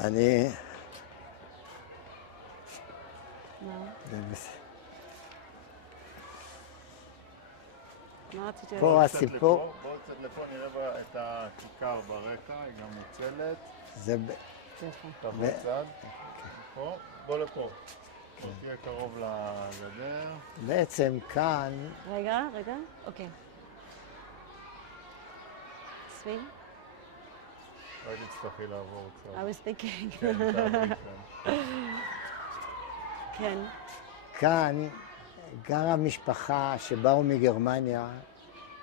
אני... מה? מה רציתי להגיד? פה הסיפור... בואו קצת לפה, נראה את הכיכר ברקע, היא גם מוצלת. זה... תבוא צד. פה, בוא לפה. בוא תהיה קרוב לגדר. בעצם כאן... רגע, אוקיי. סביב? רק תצטרכי לעבור I צד. was thinking. כן, תעברי כאן. כן. כאן גרה משפחה שבאו מגרמניה,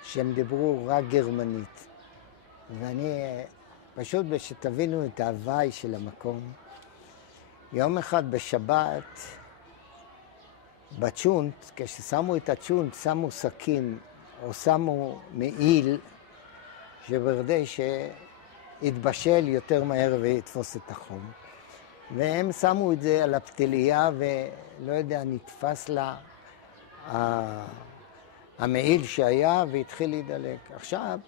שהם דיברו רק גרמנית. ואני, פשוט שתבינו את ההוואי של המקום, יום אחד בשבת, בצ'ונט, כששמו את הצ'ונט, שמו סכין, או שמו מעיל, שבכדי שיתבשל יותר מהר ויתפוס את החום. והם שמו את זה על הפתיליה, ולא יודע, נתפס לה המעיל שהיה והתחיל להידלק. עכשיו,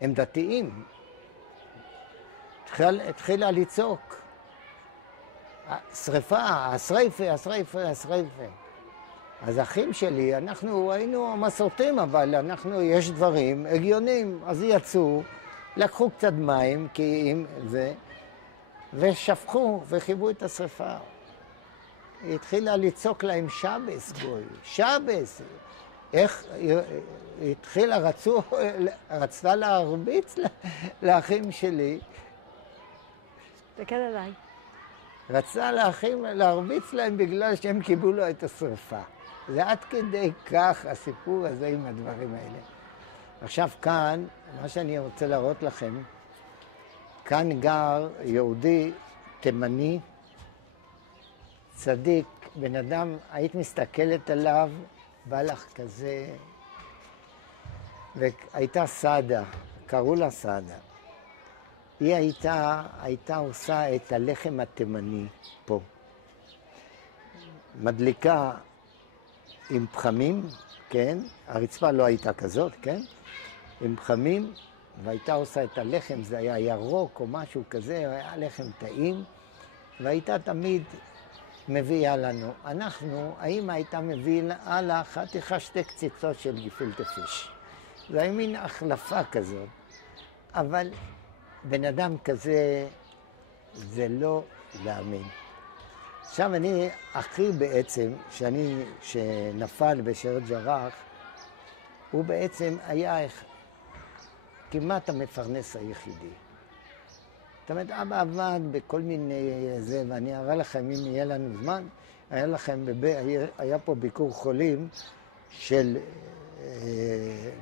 הם דתיים. התחילה לצעוק. שריפה, השריפה. אז אחים שלי, אנחנו היינו מסורתיים, אבל יש דברים הגיונים. אז יצאו, לקחו קצת מים, כי אם זה, ושפכו וחיבו את השריפה. היא התחילה לצעוק להם שבס, גוי, שבס. איך היא התחילה, רצתה להרביץ לאחים שלי. תקל עליי. רצתה להרביץ להם בגלל שהם קיבלו לו את השריפה. זה עד כדי כך הסיפור הזה עם הדברים האלה. עכשיו כאן, מה שאני רוצה להראות לכם, כאן גר יהודי תימני, צדיק, בן אדם, היית מסתכלת עליו, בא לך כזה, והייתה סעדה, קראו לה סעדה. היא הייתה עושה את הלחם התימני פה. מדליקה עם פחמים, כן? הרצפה לא הייתה כזאת, כן? עם פחמים, והייתה עושה את הלחם, זה היה ירוק או משהו כזה, היה לחם טעים, והייתה תמיד מביאה לנו. האמא הייתה מביאה לה חתיכה 2 קציצות של גפילטע פיש. זה היה מין החלפה כזאת, אבל בן אדם כזה, זה לא להאמין. עכשיו אחי בעצם, שנפל בשיירת ג'ראח, הוא בעצם היה כמעט המפרנס היחידי. זאת אומרת, אבא עבד בכל מיני זה, ואני אראה לכם, אם יהיה לנו זמן, היה פה ביקור חולים של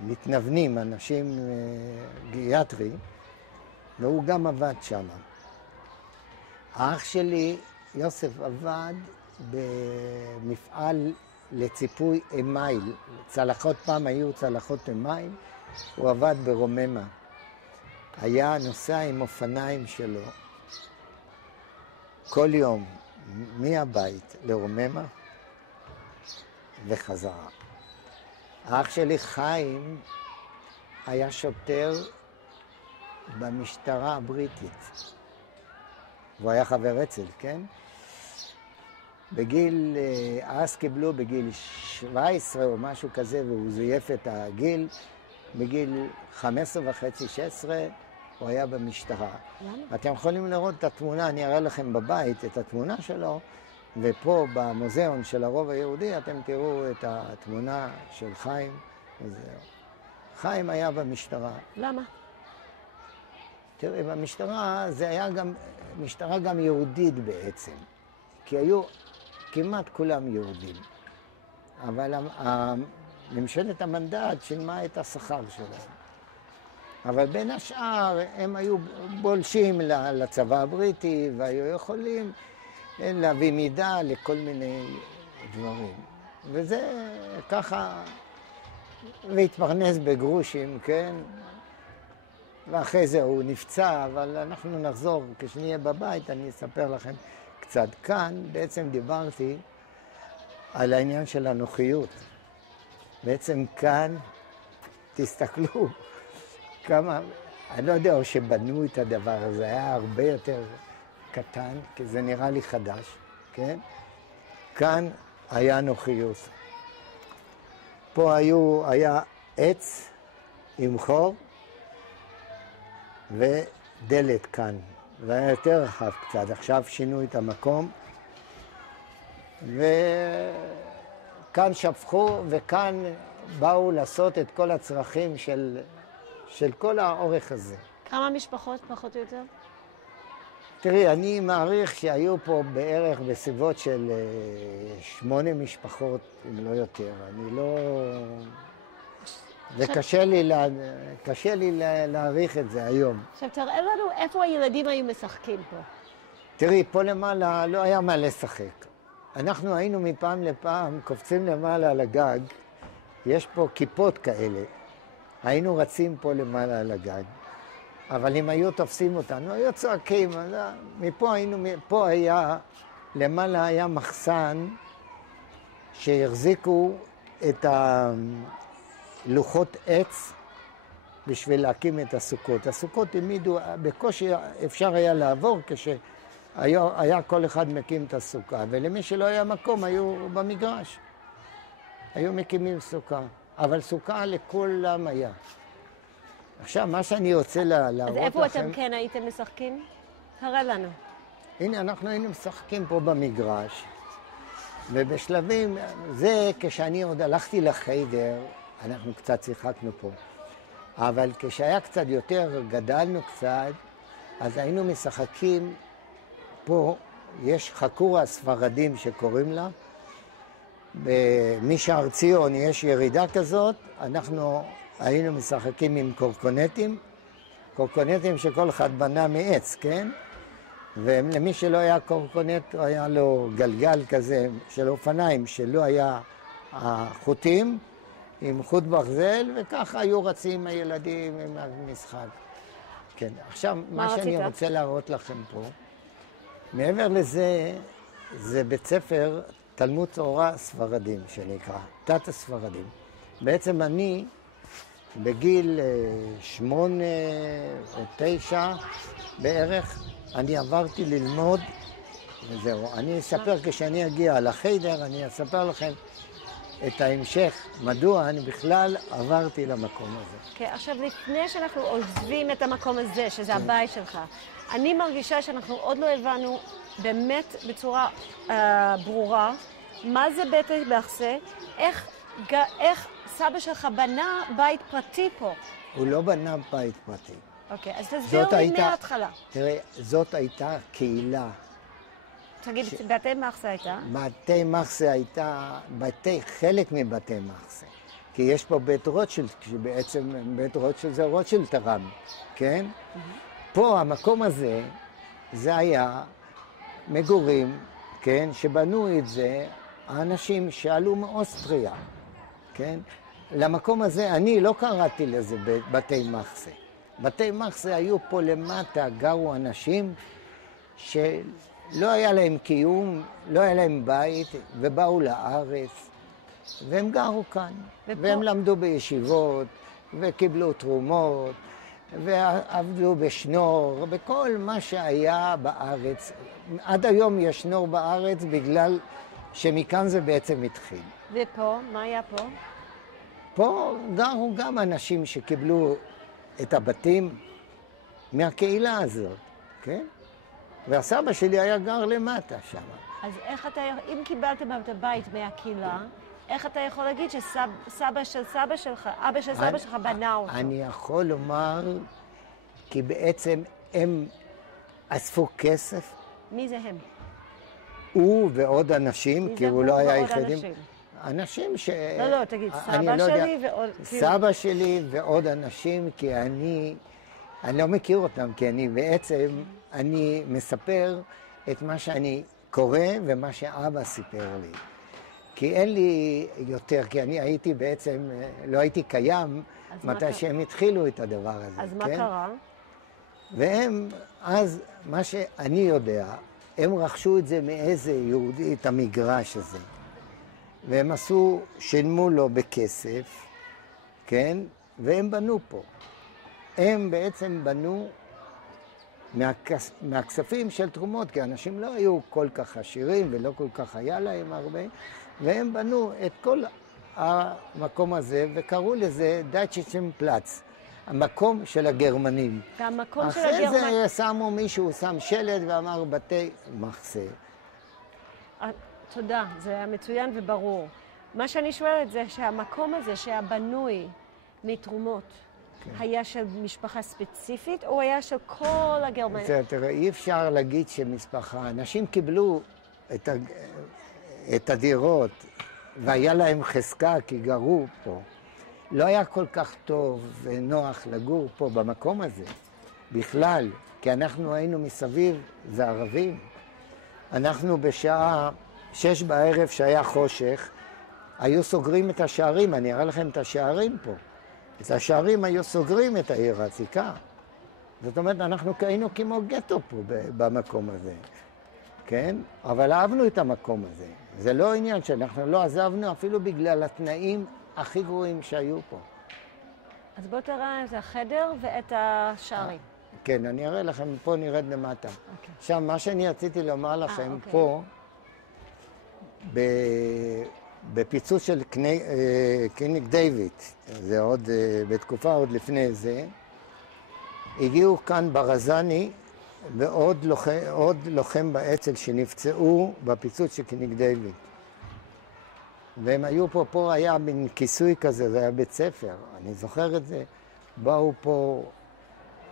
מתנוונים, אנשים גריאטריים, והוא גם עבד שם. האח שלי, יוסף, עבד במפעל לציפוי אמייל. צלחות פעם היו צלחות אמייל, הוא עבד ברוממה. היה נוסע עם אופניים שלו כל יום מהבית לרוממה וחזרה. האח שלי חיים היה שוטר במשטרה הבריטית. הוא היה חבר אצ"ל, כן? אז קיבלו בגיל 17 או משהו כזה, והוא זייף את הגיל. בגיל 15 וחצי, 16, הוא היה במשטרה. למה? אתם יכולים לראות את התמונה, אני אראה לכם בבית את התמונה שלו, ופה במוזיאון של הרוב היהודי אתם תראו את התמונה של חיים. חיים היה במשטרה. למה? תראי, במשטרה זה היה משטרה גם יהודית בעצם, כי היו כמעט כולם יהודים, אבל ממשלת המנדט שילמה את השכר שלהם. אבל בין השאר הם היו בולשים לצבא הבריטי והיו יכולים להביא מידע לכל מיני דברים. וזה ככה, והתפרנס בגרושים, כן? ואחרי זה הוא נפצע, אבל אנחנו נחזור, כשנהיה בבית אני אספר לכם קצת. כאן בעצם דיברתי על העניין של הנוחיות. בעצם כאן, תסתכלו כמה, אני לא יודע, או שבנו את הדבר הזה, היה הרבה יותר קטן, כי זה נראה לי חדש, כן? כאן היה נוחיוס. פה היה עץ עם חור ודלת כאן. זה היה יותר רחב קצת, עכשיו שינו את המקום. וכאן שפכו, וכאן באו לעשות את כל הצרכים של כל האורך הזה. כמה משפחות פחות או יותר? תראי, אני מעריך שהיו פה בערך בסביבות של 8 משפחות, אם לא יותר. אני לא... וקשה לי להעריך את זה היום. עכשיו תראה לנו איפה הילדים היו משחקים פה. תראי, פה למעלה לא היה מה לשחק. אנחנו היינו מפעם לפעם קופצים למעלה על הגג, יש פה כיפות כאלה. היינו רצים פה למעלה על הגג, אבל אם היו תופסים אותנו, היו צועקים. פה היה, למעלה היה מחסן שהחזיקו את לוחות עץ בשביל להקים את הסוכות. הסוכות העמידו, בקושי אפשר היה לעבור כשהיה כל אחד מקים את הסוכה, ולמי שלא היה מקום היו במגרש. היו מקימים סוכה, אבל סוכה לכולם היה. עכשיו, מה שאני רוצה להראות לכם... אז איפה אתם כן הייתם משחקים? תראה לנו. הנה, אנחנו היינו משחקים פה במגרש, ובשלבים, זה כשאני עוד הלכתי לחיידר, אנחנו קצת שיחקנו פה. אבל כשהיה קצת יותר, גדלנו קצת, אז היינו משחקים פה, יש חקורה ספרדים שקוראים לה, במשער ציון יש ירידה כזאת, אנחנו היינו משחקים עם קורקונטים, קורקונטים שכל אחד בנה מעץ, כן? ולמי שלא היה קורקונט, היה לו גלגל כזה של אופניים, שלא היה החוטים, עם חוט ברזל, וככה היו רצים הילדים עם המשחק. כן, עכשיו, מה שאני רוצה להראות לכם פה, מעבר לזה, זה בית ספר תלמוד תורה ספרדים, שנקרא, תת הספרדים. בעצם אני, בגיל 8 או 9 בערך, אני עברתי ללמוד, וזהו. אני אספר, כשאני אגיע לחיידר, אני אספר לכם את ההמשך, מדוע אני בכלל עברתי למקום הזה. כן, עכשיו לפני שאנחנו עוזבים את המקום הזה, שזה הבית שלך, אני מרגישה שאנחנו עוד לא הבנו באמת בצורה ברורה, מה זה בית המחסה, איך סבא שלך בנה בית פרטי פה. הוא לא בנה בית פרטי. אוקיי, אז תסביר לי מההתחלה. תראה, זאת הייתה קהילה. תגיד, בתי מחסה הייתה? בתי מחסה הייתה, חלק מבתי מחסה. כי יש פה בית רוטשילד, שבעצם בית רוטשילד זה רוטשילד תרם, כן? פה, המקום הזה, זה היה מגורים, כן? שבנו את זה האנשים שעלו מאוסטריה, כן? למקום הזה, אני לא קראתי לזה בתי מחסה. בתי מחסה היו פה למטה, גרו אנשים שלא היה להם קיום, לא היה להם בית, ובאו לארץ, והם גרו כאן. והם למדו בישיבות, וקיבלו תרומות, ועבדו בשנור, בכל מה שהיה בארץ. עד היום יש שנור בארץ בגלל שמכאן זה בעצם התחיל. ופה? מה היה פה? פה גרו גם אנשים שקיבלו את הבתים מהקהילה הזאת, כן? והסבא שלי היה גר למטה שם. אז איך אתה, אם קיבלתם את הבית מהקהילה, איך אתה יכול להגיד שסבא של סבא שלך, אבא של סבא שלך בנה אותו? אני יכול לומר, כי בעצם הם אספו כסף. מי זה הם? הוא ועוד אנשים, כי הוא לא היה יחידים. אנשים ש... לא, תגיד, סבא שלי ועוד... סבא שלי ועוד אנשים, כי אני לא מכיר אותם, כי אני בעצם, אני מספר את מה שאני קורא ומה שאבא סיפר לי. כי אין לי יותר, כי אני הייתי בעצם, לא הייתי קיים מתי שהם התחילו את הדבר הזה. אז מה קרה? והם, אז מה שאני יודע, הם רכשו את זה מאיזה יהודי, את המגרש הזה. והם שילמו לו בכסף, כן? והם בנו פה. הם בעצם בנו מהכספים של תרומות, כי אנשים לא היו כל כך עשירים ולא כל כך היה להם הרבה, והם בנו את כל המקום הזה וקראו לזה דייטשיצ'ן פלאץ, המקום של הגרמנים. והמקום של אחרי הגרמנים... זה שמו מישהו, שם שלט ואמר בתי מחסה. תודה, זה היה מצוין וברור. מה שאני שואלת זה שהמקום הזה שהיה בנוי מתרומות, היה של משפחה ספציפית או היה של כל הגרמנים? תראה, אי אפשר להגיד שמשפחה, אנשים קיבלו את הדירות והיה להם חזקה כי גרו פה. לא היה כל כך טוב ונוח לגור פה במקום הזה, בכלל, כי אנחנו היינו מסביב, זה ערבים. אנחנו בשעה 6 בערב שהיה חושך, היו סוגרים את השערים, אני אראה לכם את השערים פה. את השערים היו סוגרים את העיר העתיקה. זאת אומרת, אנחנו היינו כמו גטו פה במקום הזה, כן? אבל אהבנו את המקום הזה. זה לא עניין שאנחנו לא עזבנו אפילו בגלל התנאים הכי גרועים שהיו פה. אז בוא תראה את החדר ואת השערים. כן, אני אראה לכם, פה נרד למטה. עכשיו, מה שאני רציתי לומר לכם פה, בפיצוץ של קניג דיוויד, זה עוד, בתקופה עוד לפני זה, הגיעו כאן ברזני ועוד לוחם באצ"ל שנפצעו בפיצוץ של קניג דיוויד. והם היו פה היה מין כיסוי כזה, זה היה בית ספר, אני זוכר את זה. באו פה,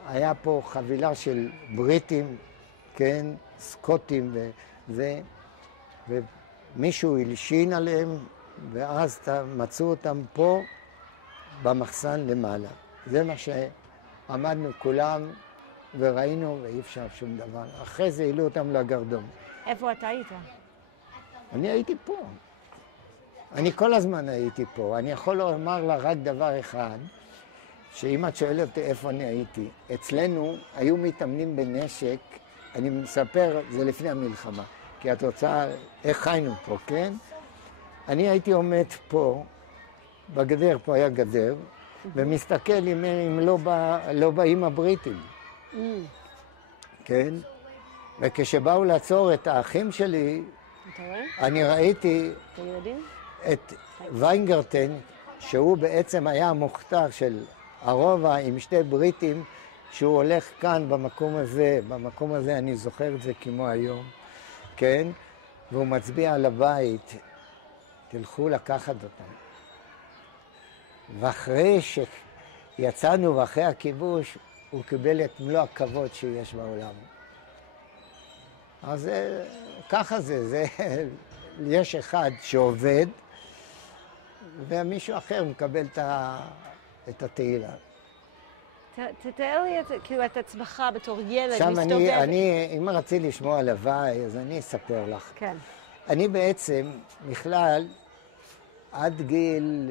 היה פה חבילה של בריטים, כן, סקוטים וזה, ומישהו הלשין עליהם, ואז מצאו אותם פה במחסן למעלה. זה מה שעמדנו כולם וראינו, ואי אפשר שום דבר. אחרי זה העלו אותם לגרדום. איפה אתה היית? אני הייתי פה. אני כל הזמן הייתי פה. אני יכול לומר לה רק דבר אחד, שאם את שואלת אותי איפה אני הייתי, אצלנו היו מתאמנים בנשק, אני מספר, זה לפני המלחמה, כי את רוצה, איך חיינו פה, כן? אני הייתי עומד פה, בגדר, פה היה גדר, ומסתכל אם לא באים הבריטים, כן? וכשבאו לעצור את האחים שלי, אני ראיתי את ויינגרטן, שהוא בעצם היה המוכתר של הרובע עם 2 בריטים, שהוא הולך כאן במקום הזה אני זוכר את זה כמו היום, כן? והוא מצביע על הבית, תלכו לקחת אותם. ואחרי שיצאנו ואחרי הכיבוש, הוא קיבל את מלוא הכבוד שיש בעולם. אז ככה זה, יש אחד שעובד, ומישהו אחר מקבל את התהילה. תתאר לי כאילו את עצמך בתור ילד, עכשיו מסתובב. אם רציתי לשמוע על הוואי, אז אני אספר לך. כן. אני בעצם, בכלל, עד גיל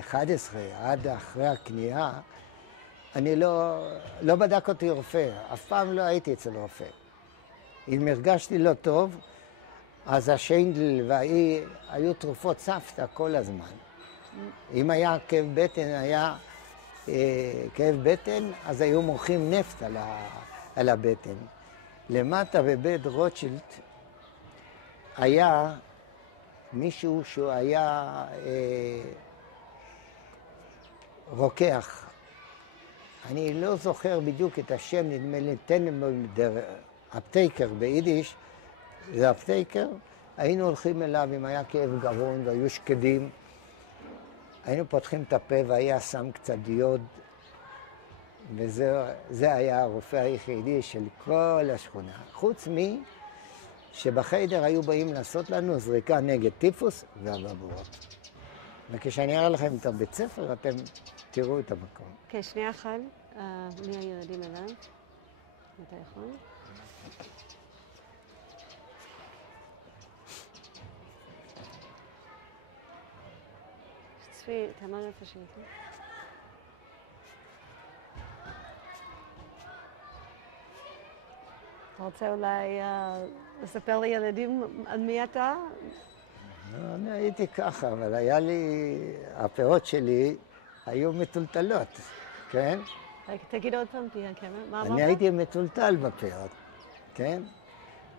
11, עד אחרי הקנייה, אני לא בדק אותי רופא, אף פעם לא הייתי אצל רופא. אם הרגשתי לא טוב, אז השיינדל והאי היו תרופות סבתא כל הזמן. אם היה כאב בטן, אז היו מורחים נפט על הבטן. למטה בבית רוטשילד היה מישהו שהוא היה רוקח. אני לא זוכר בדיוק את השם, נדמה לי טננבוים אפטייקר ביידיש, זה אפטייקר. היינו הולכים אליו אם היה כאב גרון והיו שקדים. היינו פותחים את הפה והיה שם קצת דיוד, וזה היה הרופא היחידי של כל השכונה. חוץ שבחדר היו באים לעשות לנו זריקה נגד טיפוס ואבעבועות. וכשאני אראה לכם את הבית ספר, אתם תראו את המקום. כן, שנייה אחת. מי הילדים אליי? אתה יכול? צפי, תאמר איפה שהייתי. אתה רוצה אולי לספר לילדים על מי אתה? אני הייתי ככה, אבל היה לי, הפאות שלי היו מטולטלות, כן? תגיד עוד פעם, כן, מה אמרת? אני הייתי מטולטל בפאות, כן?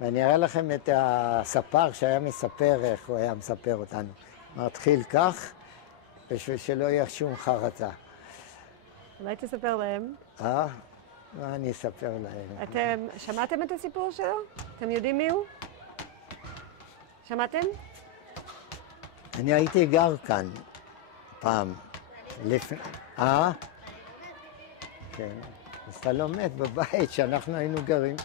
ואני אראה לכם את הספר שהיה מספר איך הוא היה מספר אותנו. מתחיל כך, בשביל שלא יהיה שום חרטה. אולי תספר להם. מה אני אספר להם? אתם שמעתם את הסיפור שלו? אתם יודעים מי הוא? שמעתם? אני הייתי גר כאן פעם. כן. אז אתה לומד בבית שאנחנו היינו גרים.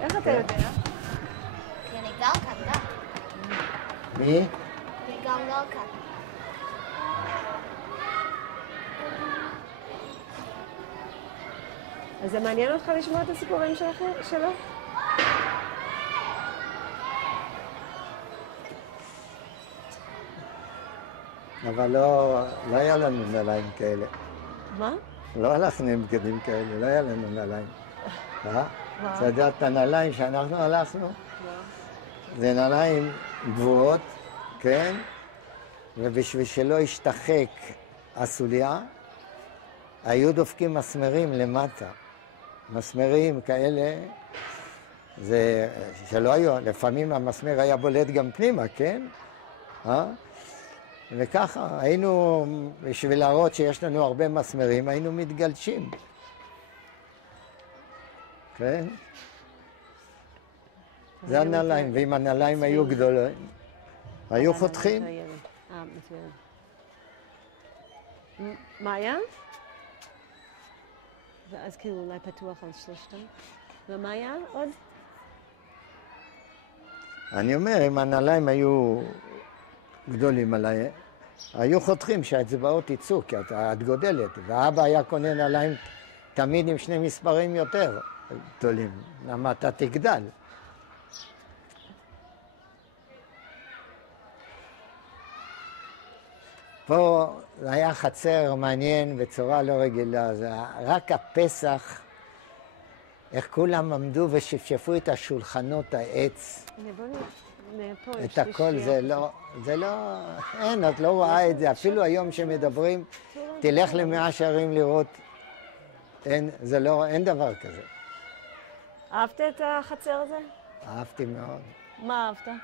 איך אתה יודע? כי אני גר כאן, גם. מי? אני גם גר כאן. אז זה מעניין אותך לשמוע את הסיפורים שלו? אבל לא היה לנו נעליים כאלה. מה? לא הלכנו עם בגדים כאלה, לא היה לנו נעליים. אתה יודע את הנעליים שאנחנו הלכנו? זה נעליים גבוהות, כן? ובשביל שלא ישתחק הסוליה, היו דופקים מסמרים למטה. מסמרים כאלה, זה שלא היו, לפעמים המסמר היה בולט גם פנימה, כן? וככה, היינו, בשביל להראות שיש לנו הרבה מסמרים, היינו מתגלשים. כן? זה הנעליים, ואם הנעליים היו גדולות, היו חותכים. מצוין. מה היה? ואז כאילו אולי פתוח על שלושתם. ומה היה עוד? אני אומר, אם הנעליים היו גדולים עליי, היו חותכים שהאצבעות יצאו, כי את גודלת. והאבא היה קונה נעליים תמיד עם שני מספרים יותר גדולים. למה אתה תגדל? פה זה היה חצר מעניין בצורה לא רגילה. זה רק הפסח, איך כולם עמדו ושפשפו את השולחנות העץ. את הכל, זה לא, אין, את לא רואה את זה. אפילו היום שמדברים, תלך למאה שערים לראות, אין דבר כזה. אהבת את החצר הזה? אהבתי מאוד. מה אהבת?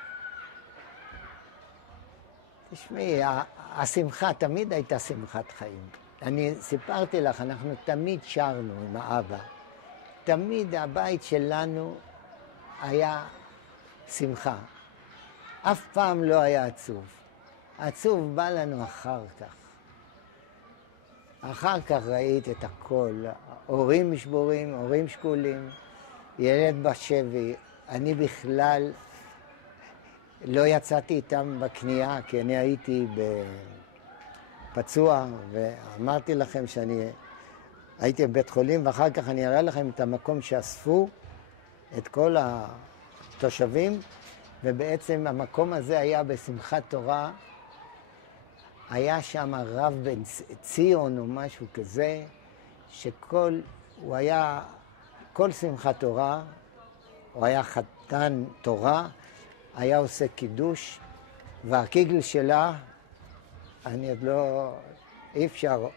תשמעי, השמחה, תמיד הייתה שמחת חיים. אני סיפרתי לך, אנחנו תמיד שרנו עם האבא. תמיד הבית שלנו היה שמחה. אף פעם לא היה עצוב. עצוב בא לנו אחר כך. אחר כך ראית את הכל. הורים שבורים, הורים שקולים, ילד בשבי. אני בכלל לא יצאתי איתם בקנייה, כי אני הייתי פצוע, ואמרתי לכם שאני הייתי בבית חולים, ואחר כך אני אראה לכם את המקום שאספו את כל התושבים, ובעצם המקום הזה היה בשמחת תורה. היה שם רב בן ציון או משהו כזה, הוא היה כל שמחת תורה, הוא היה חתן תורה, היה עושה קידוש, והקיגל שלה, אני עוד לא, אי אפשר,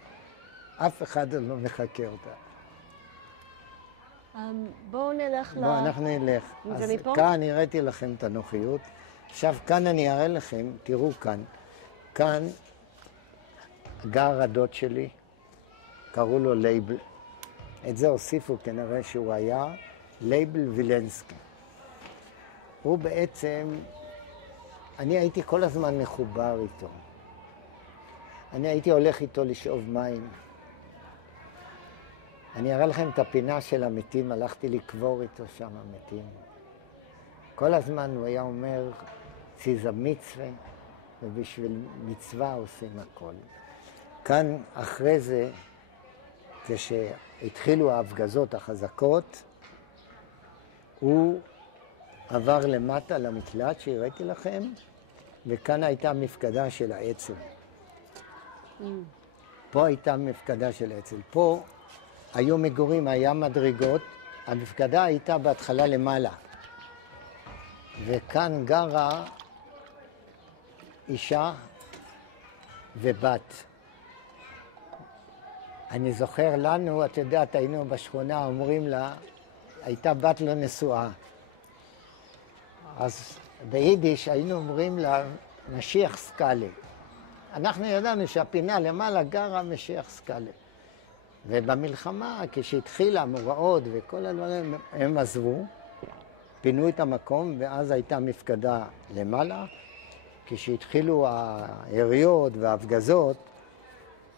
אף אחד עוד לא מחכה אותה. בואו נלך בואו, אנחנו נלך. אם אז זה מפה? כאן הראיתי לכם את הנוחיות. עכשיו, כאן אני אראה לכם, תראו כאן. כאן גר הדוד שלי, קראו לו לייבל. את זה הוסיפו כנראה שהוא היה לייבל וילנסקי. הוא בעצם, אני הייתי כל הזמן מחובר איתו. אני הייתי הולך איתו לשאוב מים. אני אראה לכם את הפינה של המתים, הלכתי לקבור איתו שם המתים. כל הזמן הוא היה אומר, זה מצווה, ובשביל מצווה עושים הכל. כאן אחרי זה, כשהתחילו ההפגזות החזקות, הוא עבר למטה למקלט שהראיתי לכם, וכאן הייתה מפקדה של האצ"ל. פה הייתה מפקדה של האצ"ל. פה היו מגורים, היה מדרגות, המפקדה הייתה בהתחלה למעלה. וכאן גרה אישה ובת. אני זוכר לנו, את יודעת, היינו בשכונה, אומרים לה, הייתה בת לא נשואה. אז ביידיש היינו אומרים לה, משיח סקאלי. אנחנו ידענו שהפינה למעלה גרה משיח סקאלי. ובמלחמה, כשהתחילה המוראות וכל הדברים, הם עזבו, פינו את המקום, ואז הייתה מפקדה למעלה. כשהתחילו היריות וההפגזות,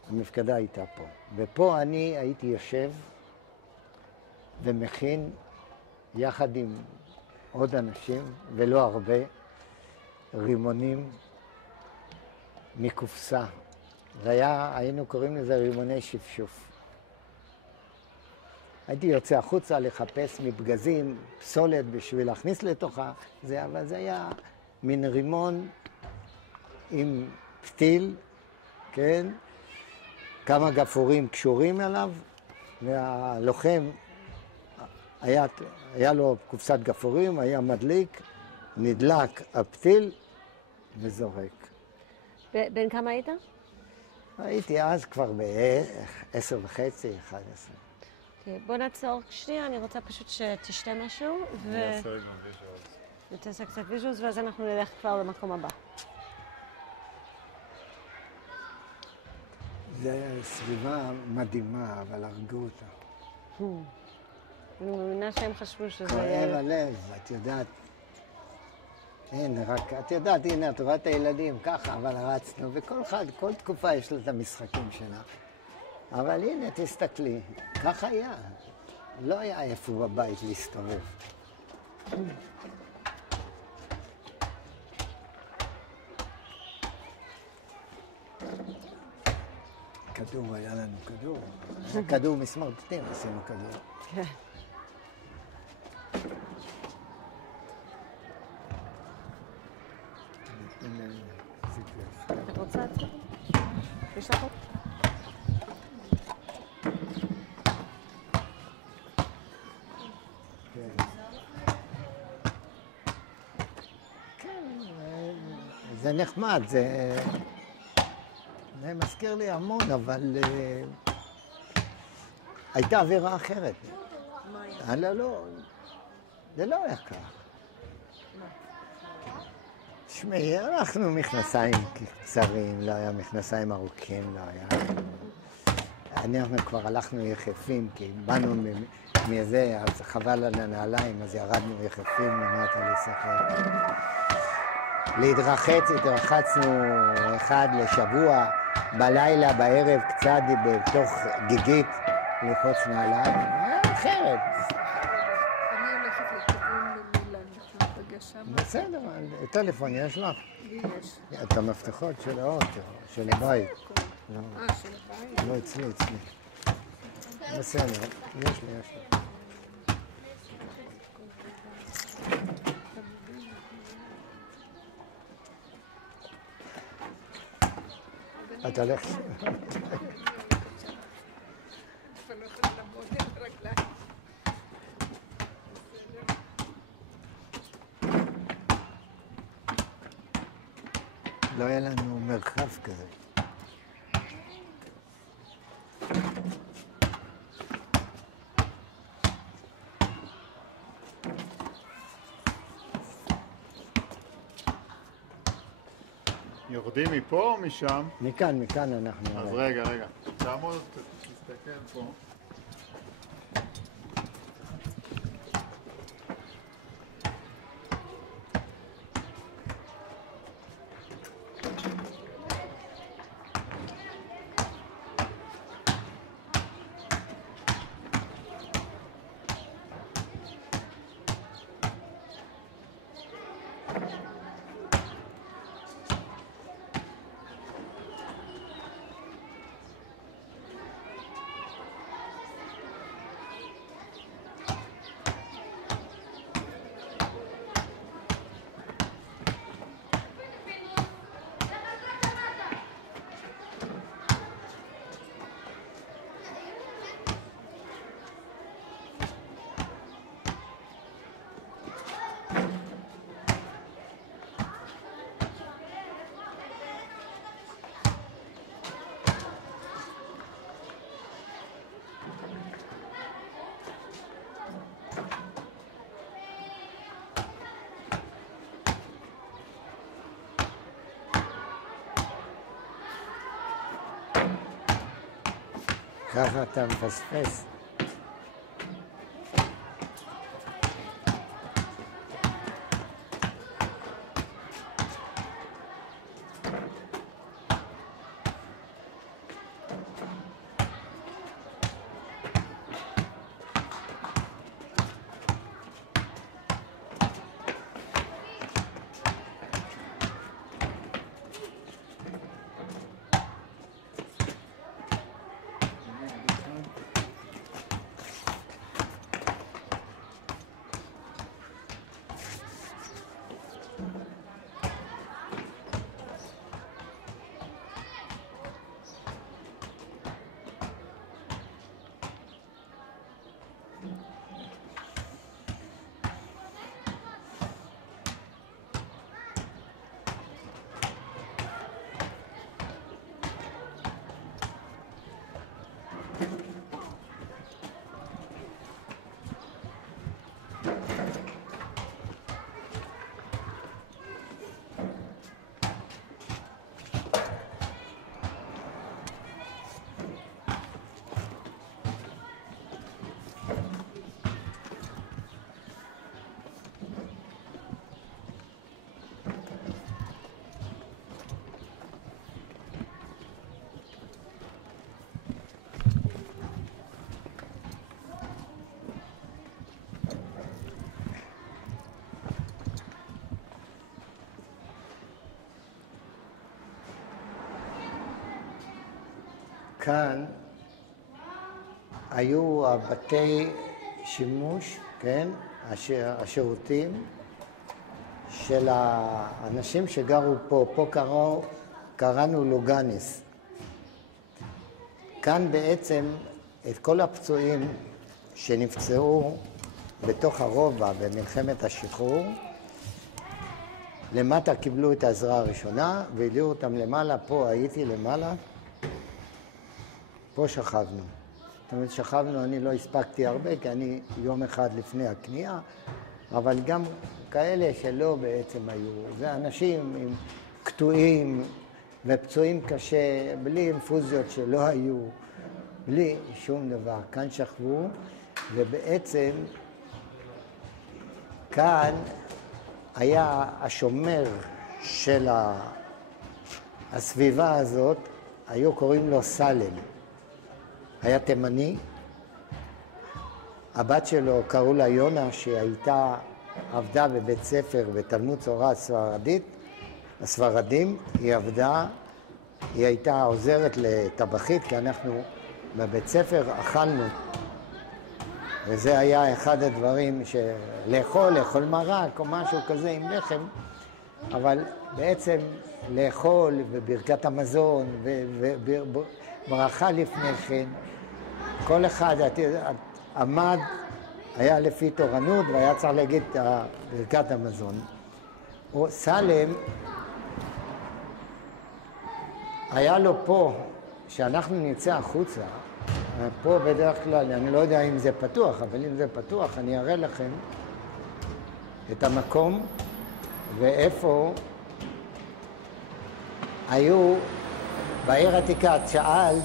המפקדה הייתה פה. ופה אני הייתי יושב ומכין יחד עם עוד אנשים, ולא הרבה, רימונים מקופסה. היינו קוראים לזה רימוני שפשוף. הייתי יוצא החוצה לחפש מפגזים, פסולת בשביל להכניס לתוכה, אבל זה היה מין רימון עם פתיל, כן? כמה גפורים קשורים אליו, והלוחם היה לו קופסת גפורים, היה מדליק, נדלק הפתיל וזורק. בן כמה היית? הייתי אז כבר ב-10:30, 11. בוא נעצור שנייה, אני רוצה פשוט שתשתה משהו. אני אעשה גם ויז'ואלס. ותעשה קצת ויז'ואלס, ואז אנחנו נלך כבר למקום הבא. זו סביבה מדהימה, אבל הרגו אותה. אני מאמינה שהם חשבו שזה... כואב הלב, את יודעת. אין, רק, את יודעת, הנה, את רואה את הילדים ככה, אבל רצנו, וכל אחד, כל תקופה יש לה את המשחקים שלה. אבל הנה, תסתכלי, ככה היה. לא היה איפה בבית להסתובב. כדור, היה לנו כדור. כדור מסמרטוטים, עשינו כדור. כן. את רוצה את זה? יש לך עוד? זה נחמד, זה מזכיר לי המון, אבל הייתה אווירה אחרת. לא, זה לא היה כך. תשמעי, אנחנו מכנסיים קצרים, לא היה מכנסיים ארוכים, לא היה. אנחנו כבר הלכנו יחפים, כי באנו מזה, אז חבל על הנעליים, אז ירדנו יחפים למטה לשחק. להתרחץ, התרחצנו אחד לשבוע, בלילה, בערב, קצת בתוך גיגית, לחוץ נעליים, היה אחרת. אני הולכת לכיוון למילן, אנחנו נפגש שם. בסדר, טלפון יש לך? לי יש. את המפתחות של האוטו, של הבית. של הבית? לא, אצלי. בסדר, יש לי. את הולכת? אבל לא יכולה לעמוד על הרגליים. לא היה לנו מרחב כזה. יורדים מפה או משם? מכאן אנחנו... אז רגע. תעמוד, תסתכל פה. ככה אתה מפספס. כאן היו הבתי שימוש, כן, השירותים של האנשים שגרו פה, פה קראנו לוגנס. כאן בעצם את כל הפצועים שנפצעו בתוך הרובע במלחמת השחרור, למטה קיבלו את העזרה הראשונה והעליו אותם למעלה, פה הייתי למעלה, פה שכבנו. זאת אומרת, שכבנו, אני לא הספקתי הרבה, כי אני יום אחד לפני הקנייה, אבל גם כאלה שלא בעצם היו. זה אנשים עם קטועים ופצועים קשה, בלי אינפוזיות שלא היו, בלי שום דבר. כאן שכבו, ובעצם כאן היה השומר של הסביבה הזאת, היו קוראים לו סלם. היה תימני, הבת שלו קראו לה יונה, שהייתה עבדה בבית ספר בתלמוד תורה הספרדים, היא עבדה, היא הייתה עוזרת לטבחית, כי אנחנו בבית ספר אכלנו, וזה היה אחד הדברים לאכול מרק או משהו כזה עם לחם, אבל בעצם לאכול וברכת המזון וברכה לפני כן, כל אחד עמד, היה לפי תורנות והיה צריך להגיד את ברכת המזון. סלם, היה לו פה, שאנחנו נצא החוצה, פה בדרך כלל, אני לא יודע אם זה פתוח, אבל אם זה פתוח אני אראה לכם את המקום ואיפה היו בעיר העתיקה. את שאלת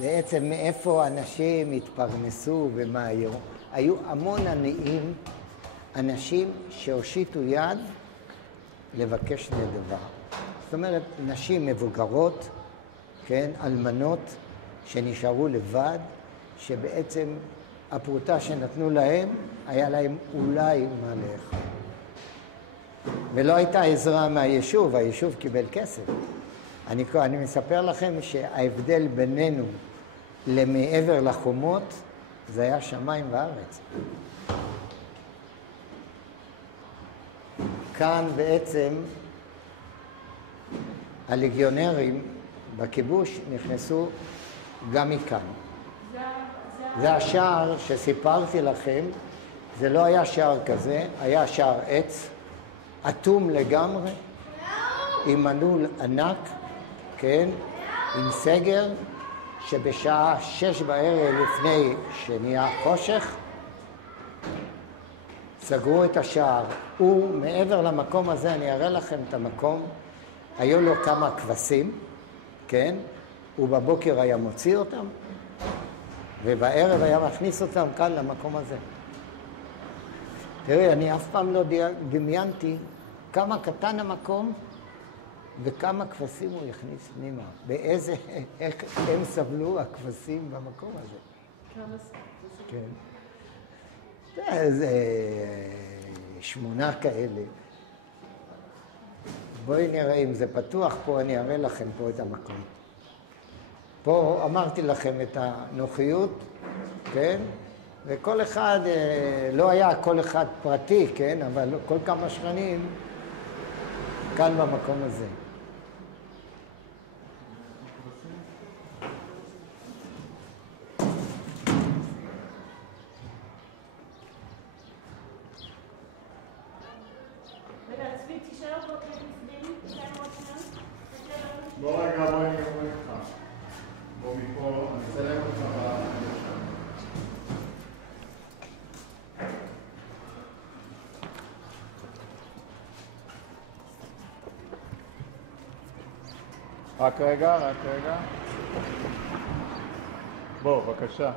בעצם מאיפה אנשים התפרנסו ומה היו. היו המון עניים, אנשים שהושיטו יד לבקש לדבר. זאת אומרת, נשים מבוגרות, כן, אלמנות, שנשארו לבד, שבעצם הפרוטה שנתנו להם, היה להם אולי מה לאכול. ולא הייתה עזרה מהיישוב, היישוב קיבל כסף. אני מספר לכם שההבדל בינינו למעבר לחומות, זה היה שמיים וארץ. כאן בעצם הלגיונרים בכיבוש נכנסו גם מכאן. זה השער שסיפרתי לכם, זה לא היה שער כזה, היה שער עץ, אטום לגמרי, עם מנעול ענק, כן, עם סגר, שבשעה 6 בערב לפני שנהיה חושך, סגרו את השער. ומעבר למקום הזה, אני אראה לכם את המקום, היו לו כמה כבשים, כן, ובבוקר היה מוציא אותם, ובערב היה מכניס אותם כאן למקום הזה. תראי, אני אף פעם לא דמיינתי כמה קטן המקום וכמה כבשים הוא הכניס פנימה. איך הם סבלו הכבשים במקום הזה. כמה כבשים? כן. איזה 8 כאלה. בואי נראה אם זה פתוח פה, אני אראה לכם פה את המקום. פה אמרתי לכם את הנוחיות, כן? וכל אחד, לא היה כל אחד פרטי, כן? אבל כל כמה שכנים כאן במקום הזה. בוא רגע, בוא אני אומר לך. בוא מפה, אני אצלם אותך שם. רק רגע. בוא, בבקשה.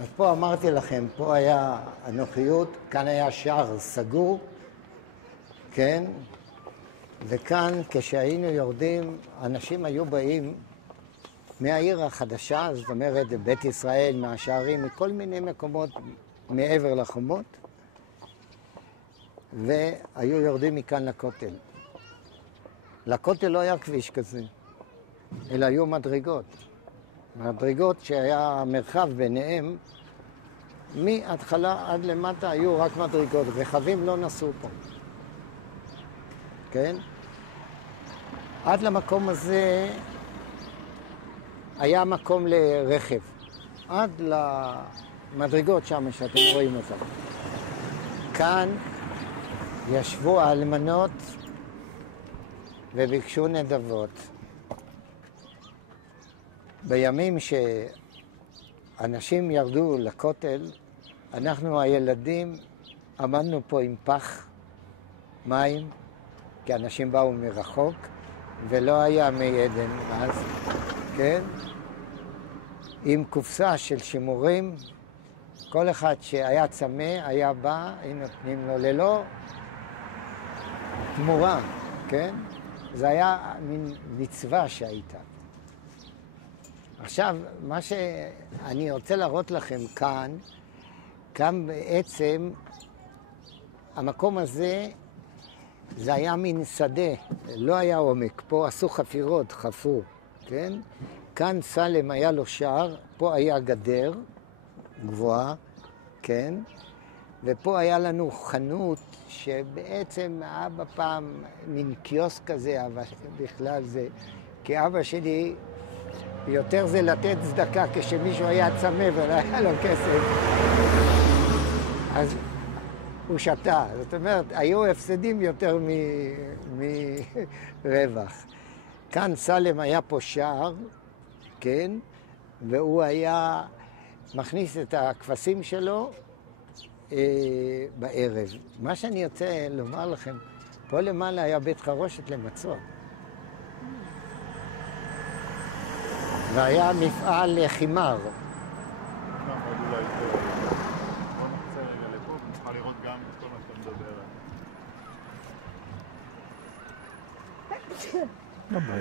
אז פה אמרתי לכם, פה היה הנוחיות, כאן היה שער סגור, כן? וכאן כשהיינו יורדים, אנשים היו באים מהעיר החדשה, זאת אומרת בית ישראל, מהשערים, מכל מיני מקומות מעבר לחומות, והיו יורדים מכאן לכותל. לכותל לא היה כביש כזה, אלא היו מדרגות. מדרגות שהיה מרחב ביניהם, מההתחלה עד למטה היו רק מדרגות, רכבים לא נסעו פה. כן? עד למקום הזה היה מקום לרכב, עד למדרגות שם שאתם רואים אותם. כאן ישבו האלמנות וביקשו נדבות. בימים שאנשים ירדו לכותל, אנחנו הילדים עמדנו פה עם פח מים, כי אנשים באו מרחוק, ולא היה מי עדן אז, כן? עם קופסה של שימורים, כל אחד שהיה צמא היה בא, היינו נותנים לו ללא תמורה, כן? זה היה מין מצווה שהייתה. עכשיו, מה שאני רוצה להראות לכם כאן בעצם המקום הזה, זה היה מין שדה, לא היה עומק, פה עשו חפירות, חפרו, כן? כאן סלם היה לו שער, פה היה גדר גבוהה, כן? ופה היה לנו חנות שבעצם היה בפעם מין קיוסק כזה, אבל בכלל זה, כי אבא שלי יותר זה לתת צדקה כשמישהו היה צמא ולא היה לו כסף. אז הוא שתה, זאת אומרת, היו הפסדים יותר מרווח. כאן סלם היה פה שער, כן? והוא היה מכניס את הכבשים שלו בערב. מה שאני רוצה לומר לכם, פה למעלה היה בית חרושת למצות. והיה מפעל חימר. בוא נצא רגע לפה ונוכל לראות גם את כל מה שאתה מדבר עליו.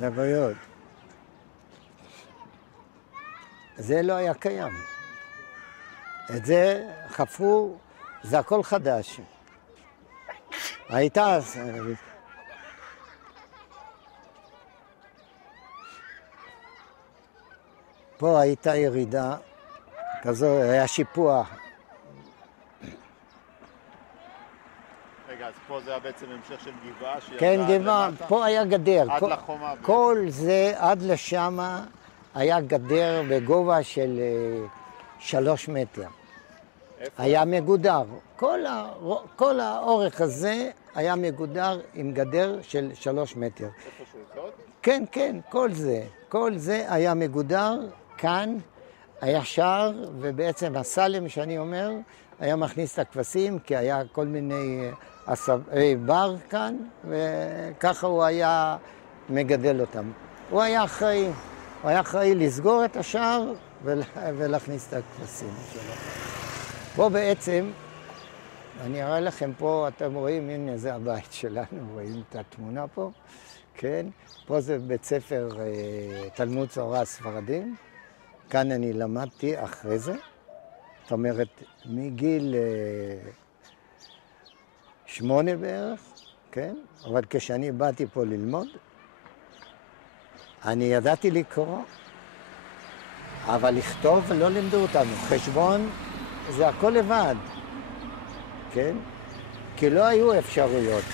לבעיות. זה לא היה קיים. את זה חפרו, זה הכל חדש. הייתה... פה הייתה ירידה, כזו, היה שיפוע. רגע, אז פה זה היה בעצם המשך של גבעה שירדה כן, עד גבעה, למטה? פה היה גדר. עד לחומה. כל זה עד לשם היה גדר בגובה של 3 מטר. איפה? היה מגודר. כל האורך הזה היה מגודר עם גדר של 3 מטר. איפה שהוא זאת? כן, כן, כל זה היה מגודר. כאן היה שער, ובעצם הסלם שאני אומר, היה מכניס את הכבשים, כי היה כל מיני בר כאן, וככה הוא היה מגדל אותם. הוא היה אחראי. הוא היה אחראי לסגור את השער ולהכניס את הכבשים שלו. פה בעצם, אני אראה לכם פה, אתם רואים, הנה זה הבית שלנו, רואים את התמונה פה, כן? פה זה בית ספר תלמוד תורה ספרדים. כאן אני למדתי אחרי זה. זאת אומרת, מגיל 8 בערך, כן? אבל כשאני באתי פה ללמוד, אני ידעתי לקרוא, אבל לכתוב לא לימדו אותנו. חשבון זה הכל לבד, כן? כי לא היו אפשרויות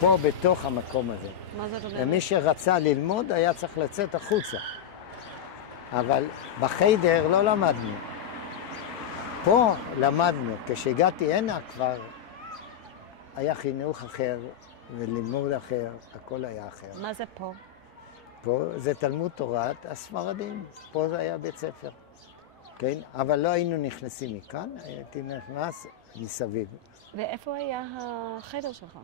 פה בתוך המקום הזה. מה זאת אומרת? ומי שרצה ללמוד היה צריך לצאת החוצה. אבל בחיידר לא למדנו. פה למדנו. כשהגעתי הנה כבר היה חינוך אחר ולימוד אחר, הכל היה אחר. מה זה פה? פה זה תלמוד תורת הספרדים, פה זה היה בית ספר, כן? אבל לא היינו נכנסים מכאן, הייתי נכנס מסביב. ואיפה היה החדר שלך?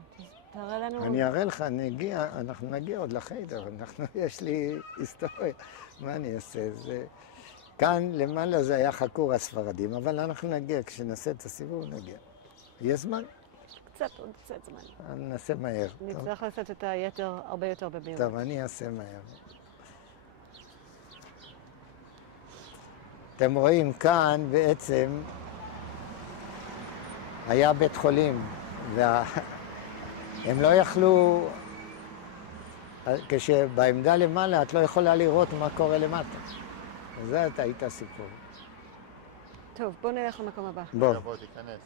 תראה לנו... אני אראה לך, אנחנו נגיע עוד לחדר, יש לי היסטוריה, מה אני אעשה? כאן למעלה זה היה חקור הספרדים, אבל אנחנו נגיע, כשנעשה את הסיבוב נגיע. יש זמן? עוד קצת זמן. נעשה מהר. נצטרך לעשות את היתר הרבה יותר במהירות. טוב, אני אעשה מהר. אתם רואים כאן בעצם היה בית חולים, הם לא יכלו, כשבעמדה למעלה את לא יכולה לראות מה קורה למטה. וזה היית הסיפור. טוב, בוא נלך למקום הבא. בוא. תיכנס.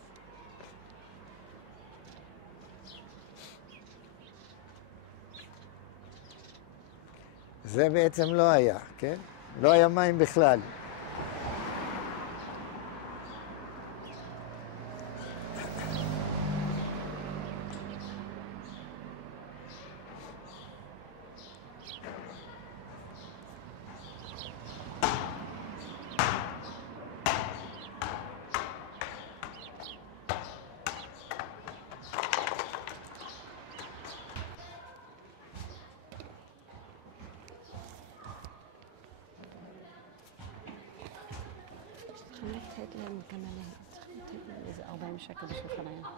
זה בעצם לא היה, כן? לא היה מים בכלל. לתת להם כמה להם, צריכים לתת להם איזה 40 שקל בשביל חניה.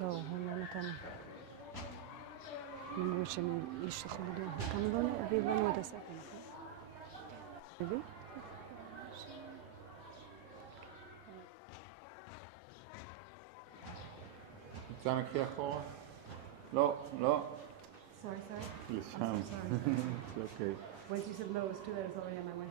לא, הוא לא נתן. הם אמרו שהם ישלחו בדואר. כמה בואו נביא לנו את הספר, נכון? הביא? ניצן, נקחי אחורה? לא. Sorry. לשם. אוקיי. Once you said no, it was too late, it's already on my way.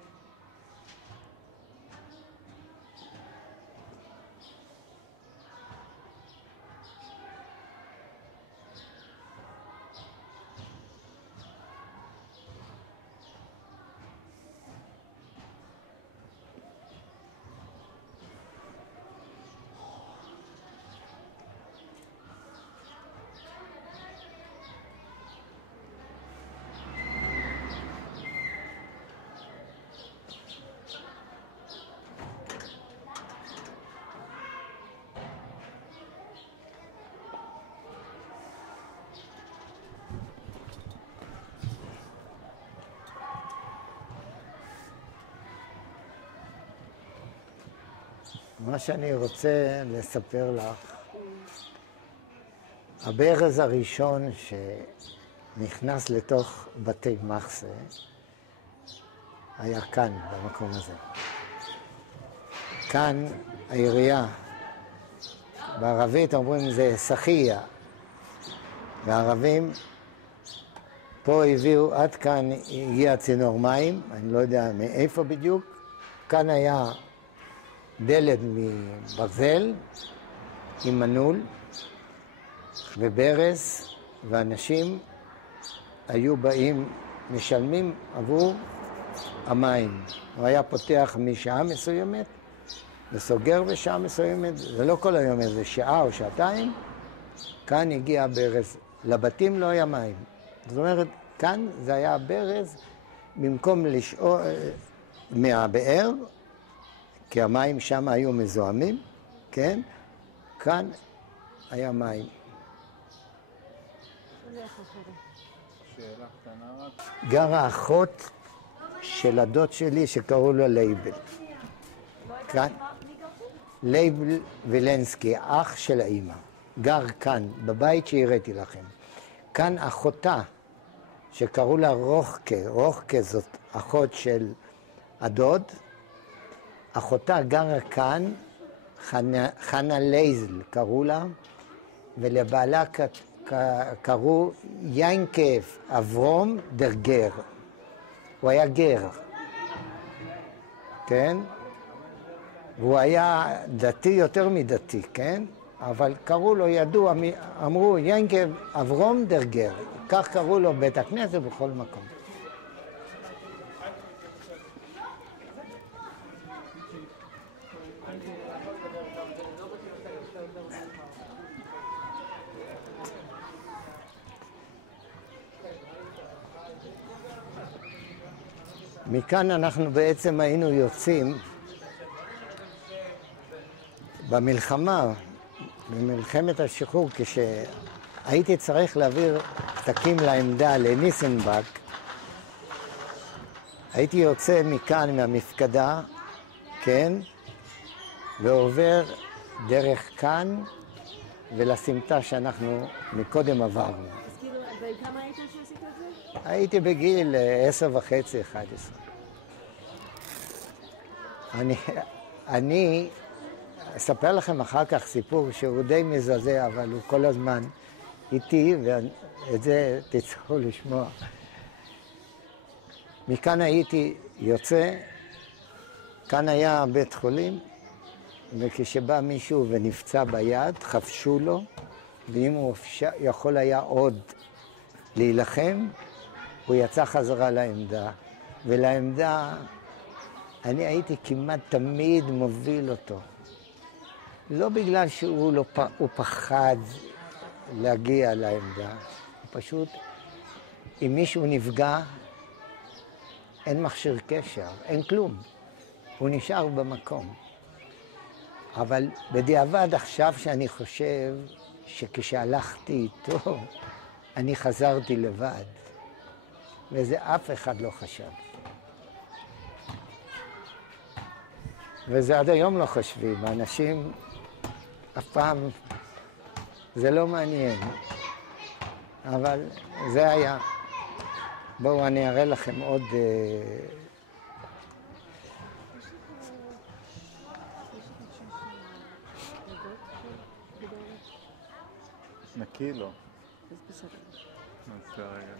מה שאני רוצה לספר לך, הברז הראשון שנכנס לתוך בתי מחסה היה כאן, במקום הזה. כאן העירייה, בערבית אומרים זה סחיה, והערבים פה הביאו, עד כאן הגיע צינור מים, אני לא יודע מאיפה בדיוק, כאן היה דלת מברזל עם מנעול וברז, ואנשים היו באים, משלמים עבור המים. הוא היה פותח משעה מסוימת וסוגר בשעה מסוימת, זה לא כל היום, איזה שעה או שעתיים, כאן הגיע הברז. לבתים לא היה מים. זאת אומרת, כאן זה היה הברז, במקום לשאול מהבאר, כי המים שם היו מזוהמים, כן? כאן היה מים. שאלה קטנה רק. גרה אחות של הדוד שלי שקראו לו לייבל. כאן. לייבל וילנסקי, אח של האמא. גר כאן, בבית שהראיתי לכם. כאן אחותה, שקראו לה רוחקה. רוחקה זאת אחות של הדוד. אחותה גרה כאן, חנה לייזל קראו לה, ולבעלה קראו יינקב אברום דר גר. הוא היה גר, כן? והוא היה דתי יותר מדתי, כן? אבל קראו לו, ידוע, אמרו יינקב אברום דר גר. כך קראו לו בית הכנסת בכל מקום. מכאן אנחנו בעצם היינו יוצאים במלחמה, במלחמת השחרור, כשהייתי צריך להעביר פתקים לעמדה לניסנבק, הייתי יוצא מכאן מהמפקדה, כן, ועובר דרך כאן ולסמטה שאנחנו מקודם עברנו. אז כאילו, וכמה היית שעשית את זה? הייתי בגיל 10.5, 11. אני אספר לכם אחר כך סיפור שהוא די מזעזע, אבל הוא כל הזמן איתי, ואת זה תצטרכו לשמוע. מכאן הייתי יוצא, כאן היה בית חולים, וכשבא מישהו ונפצע ביד, חפשו לו, ואם הוא יכול היה עוד להילחם, הוא יצא חזרה לעמדה, ולעמדה אני הייתי כמעט תמיד מוביל אותו. לא בגלל שהוא פחד להגיע לעמדה, פשוט אם מישהו נפגע, אין מכשיר קשר, אין כלום. הוא נשאר במקום. אבל בדיעבד עכשיו שאני חושב שכשהלכתי איתו, אני חזרתי לבד. וזה אף אחד לא חשב. וזה עד היום לא חושבים. האנשים אף פעם, זה לא מעניין. אבל זה היה. בואו אני אראה לכם עוד... נקי לו. אז בסדר. אז רגע.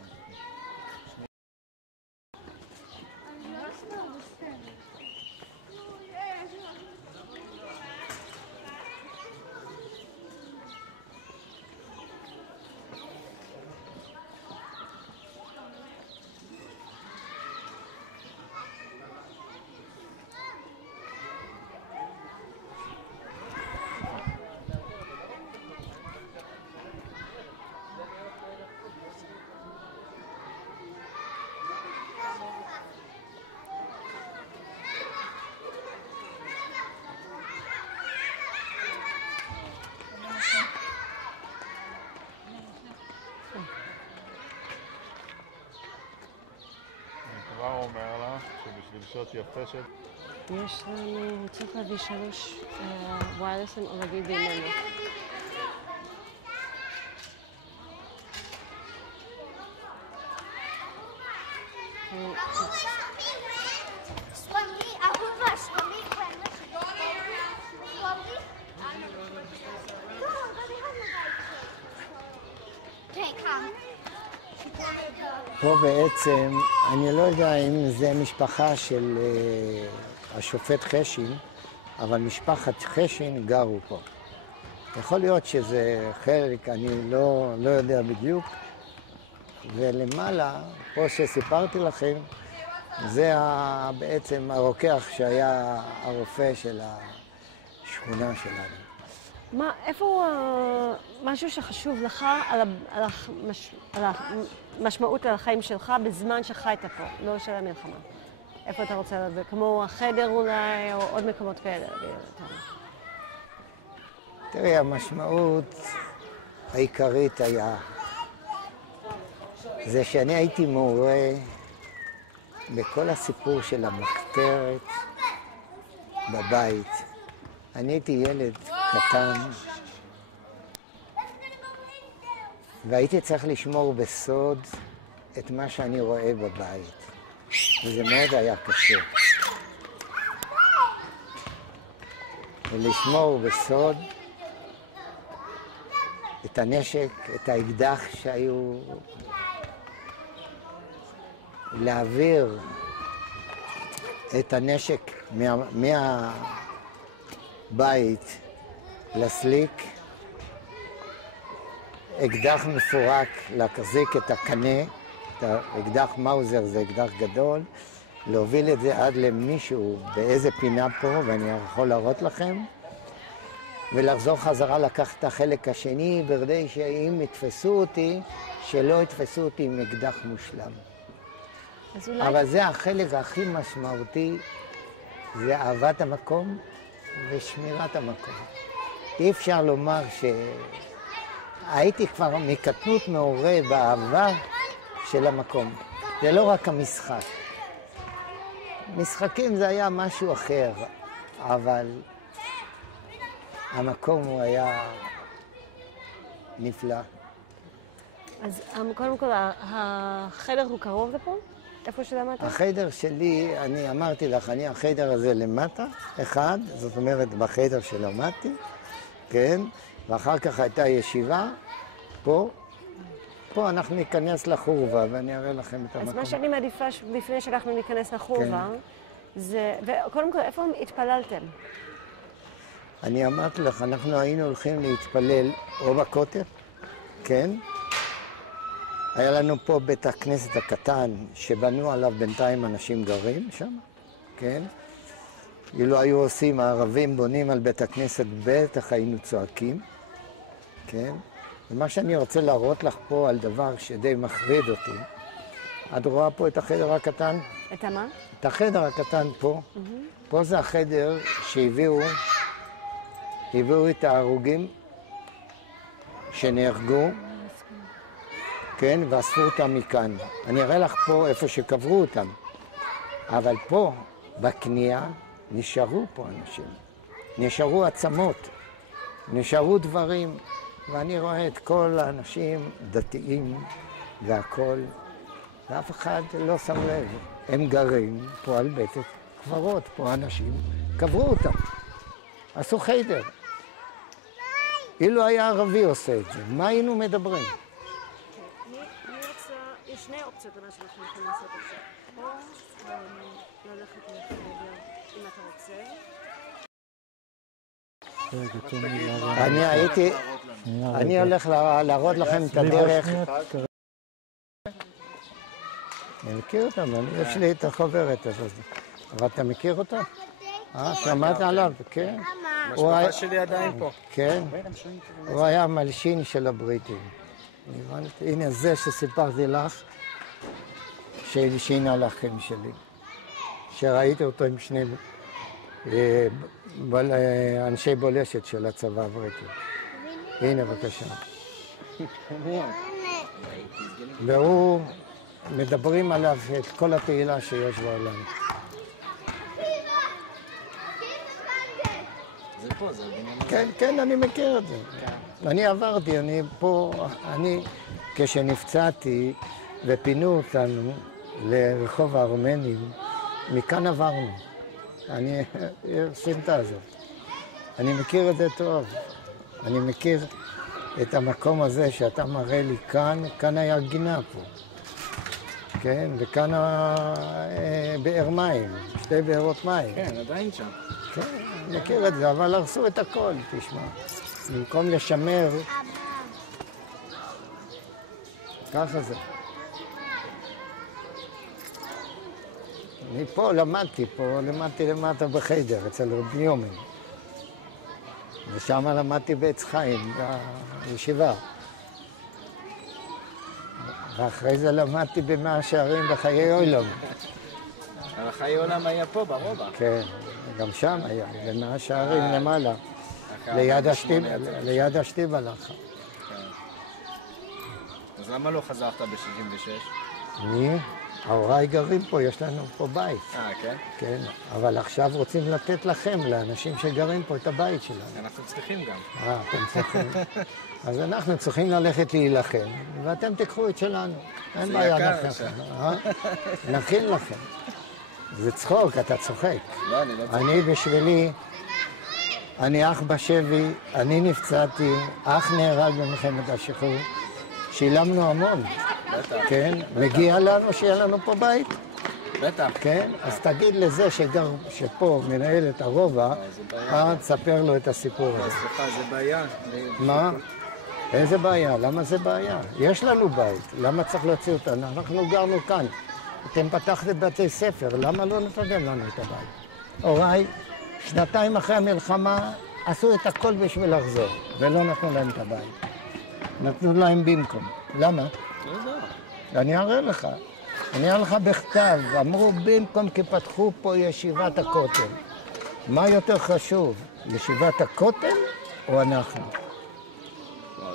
אומר לך שבשביל שוט יפה של... יש לנו, צריך להביא 3 ויירלסים או להביא בינינו. פה בעצם, אני לא יודע אם זה משפחה של השופט חשין, אבל משפחת חשין גרו פה. יכול להיות שזה חלק, אני לא יודע בדיוק. ולמעלה, פה שסיפרתי לכם, זה בעצם הרוקח שהיה הרופא של השכונה שלנו. איפה משהו שחשוב לך על המשמעות על החיים שלך בזמן שחיית פה, לא של המלחמה? איפה אתה רוצה לעלות? כמו החדר אולי, או עוד מקומות כאלה? תראי, המשמעות העיקרית היה זה שאני הייתי מעורה בכל הסיפור של המחתרת בבית. אני הייתי ילד קטן והייתי צריך לשמור בסוד את מה שאני רואה בבית. וזה מאוד היה קשה. ולשמור בסוד את הנשק, את האקדח שהיו... להעביר את הנשק מהבית לסליק, אקדח מפורק, להחזיק את הקנה, את האקדח מאוזר, זה אקדח גדול, להוביל את זה עד למישהו באיזה פינה פה, ואני יכול להראות לכם, ולחזור חזרה לקחת את החלק השני, בכדי שאם יתפסו אותי, שלא יתפסו אותי עם אקדח מושלם. אבל זה החלק הכי משמעותי, זה אהבת המקום ושמירת המקום. אי אפשר לומר שהייתי כבר מקטנות מעורה באהבה של המקום. זה לא רק המשחק. משחקים זה היה משהו אחר, אבל המקום הוא היה נפלא. אז קודם כל, החדר הוא קרוב לפה? איפה שלמדת? החדר שלי, אני אמרתי לך, אני החדר הזה למטה, אחד, זאת אומרת בחדר שלמדתי, כן, ואחר כך הייתה ישיבה, פה אנחנו ניכנס לחורבה ואני אראה לכם את המקום. אז מה שאני מעדיפה לפני שאנחנו ניכנס לחורבה, זה, וקודם כל, איפה התפללתם? אני אמרתי לך, אנחנו היינו הולכים להתפלל או בכותל, כן? היה לנו פה בית הכנסת הקטן, שבנו עליו בינתיים אנשים גרים שם, כן? אילו היו עושים, הערבים בונים על בית הכנסת, בטח היינו צועקים, כן? ומה שאני רוצה להראות לך פה על דבר שדי מחריד אותי, את רואה פה את החדר הקטן? את מה? את החדר הקטן פה. פה זה החדר שהביאו את ההרוגים שנהרגו, כן, ואספו אותם מכאן. אני אראה לך פה איפה שקברו אותם. אבל פה, בקנייה, נשארו פה אנשים. נשארו עצמות, נשארו דברים, ואני רואה את כל האנשים דתיים והכל, ואף אחד לא שם לב. הם גרים פה על בית קברות, פה אנשים קברו אותם. עשו חדר. אילו היה ערבי עושה את זה, מה היינו מדברים? יש שני אופציות למה שאנחנו יכולים לעשות עכשיו. או ללכת לחדר, אם אתה רוצה. אני הולך להראות לכם את הדרך. אני מכיר אותם, יש לי את החוברת הזאת. אבל אתה מכיר אותה? שמעת עליו, כן. המשפחה שלי עדיין פה. כן. הוא היה המלשין של הבריטים. הנה זה שסיפרתי לך, שהלשין על האחים שלי. שראיתי אותו עם שני אנשי בולשת של הצבא הבריטי. הנה בבקשה. והוא מדברים עליו את כל התהילה שיש בעולם. זה פה, זה הבניין. כן, כן, אני מכיר את זה. אני עברתי, אני כשנפצעתי ופינו אותנו לרחוב הארמנים, מכאן עברנו. אני סמטה הזאת. אני מכיר את זה טוב. אני מכיר את המקום הזה שאתה מראה לי כאן, כאן היה גינה פה. כן, וכאן באר מים, שתי בארות מים. כן, עדיין שם. כן, אני מכיר את זה, אבל הרסו את הכל, תשמע. במקום לשמר, ככה זה. אני פה למדתי למטה בחדר, אצל רבי יומן. ושם למדתי בעץ חיים, בישיבה. ואחרי זה למדתי במאה שערים בחיי אוילום. הלכה היא עולם היה פה, ברובע. כן, גם שם היה, במאה שערים למעלה. ליד השתיב הלכה. אז למה לא חזרת ב-76? אני, ההוריי גרים פה, יש לנו פה בית. כן? כן, אבל עכשיו רוצים לתת לכם, לאנשים שגרים פה, את הבית שלנו. אנחנו צריכים גם. אתם צריכים. אז אנחנו צריכים ללכת להילחם, ואתם תיקחו את שלנו. אין בעיה לכם. נכין לכם. זה צחוק, אתה צוחק. לא, אני לא צוחק. אני בשבילי, אני אח בשבי, אני נפצעתי, אח נהרג במלחמת השחרור. שילמנו המון. בטח. כן? מגיע לנו שיהיה לנו פה בית. בטח. כן? אז תגיד לזה שפה מנהל את הרובע, תספר לו את הסיפור הזה. סליחה, זה בעיה. מה? איזה בעיה? למה זה בעיה? יש לנו בית, למה צריך להוציא אותנו? אנחנו גרנו כאן. אתם פתחתם בתי ספר, למה לא נתתם לנו את הבית? הוריי, 2 אחרי המלחמה, עשו את הכל בשביל לחזור, ולא נתנו להם את הבית. נתנו להם במקום. למה? אני אראה לך. אני אראה לך בכתב, אמרו במקום כי פתחו פה ישיבת הכותל. מה יותר חשוב, ישיבת הכותל או אנחנו?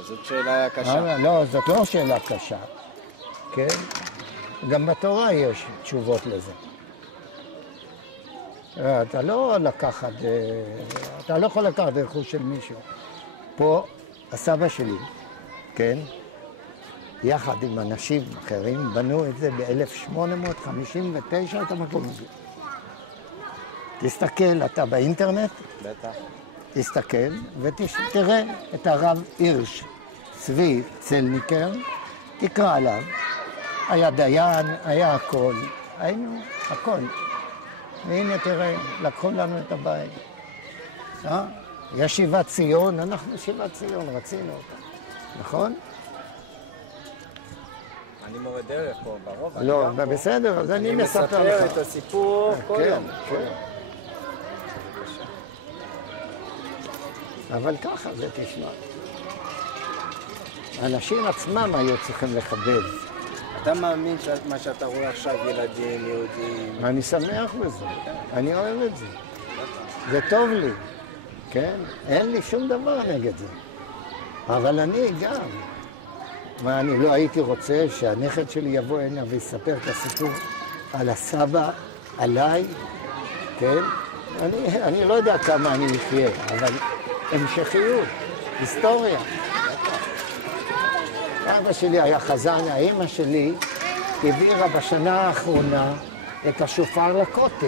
זאת שאלה קשה. לא, זאת לא שאלה קשה, כן? גם בתורה יש תשובות לזה. אתה לא יכול לקחת רכוש של מישהו. פה הסבא שלי, כן? יחד עם אנשים אחרים בנו את זה ב-1859 את המקום הזה. תסתכל, אתה באינטרנט? בטח. תסתכל ותראה את הרב הירש, צבי צלניקר, תקרא עליו. היה דיין, היה הכל, היינו הכל. והנה תראה, לקחו לנו את הבית. יש שיבת ציון, אנחנו שיבת ציון, רצינו אותה, נכון? אני מורה דרך פה ברובע. לא, בסדר, אז אני מספר לך. אני מספר את הסיפור כל יום. כן. אבל ככה זה תשמע. האנשים עצמם היו צריכים לכבד. אתה מאמין שמה שאתה רואה עכשיו ילדים יהודים? אני שמח בזה, אני אוהב את זה. זה טוב לי, כן? אין לי שום דבר נגד זה. אבל אני גם. מה, אני לא הייתי רוצה שהנכד שלי יבוא הנה ויספר את הסיפור על הסבא, עליי, כן? אני לא יודע כמה אני אחיה, אבל המשכיות, היסטוריה. אבא שלי היה חזן, האמא שלי העבירה בשנה האחרונה את השופר לכותל.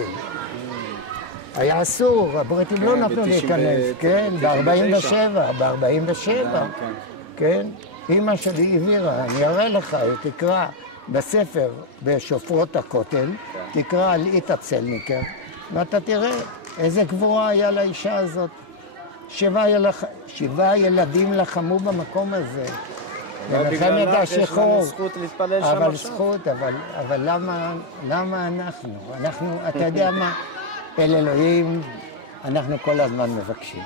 היה אסור, הבריטים לא נתנו להיכנס, כן, ב-47, כן. אמא שלי העבירה, אני אראה לך, תקרא בספר בשופרות הכותל, תקרא על איתה צלניקר, ואתה תראה איזה גבורה היה לאישה הזאת. 7 ילדים לחמו במקום הזה. בגלל לך יש לנו זכות להתפלל שם עכשיו. אבל זכות, אבל למה אנחנו, אתה יודע מה, אל אלוהים, אנחנו כל הזמן מבקשים.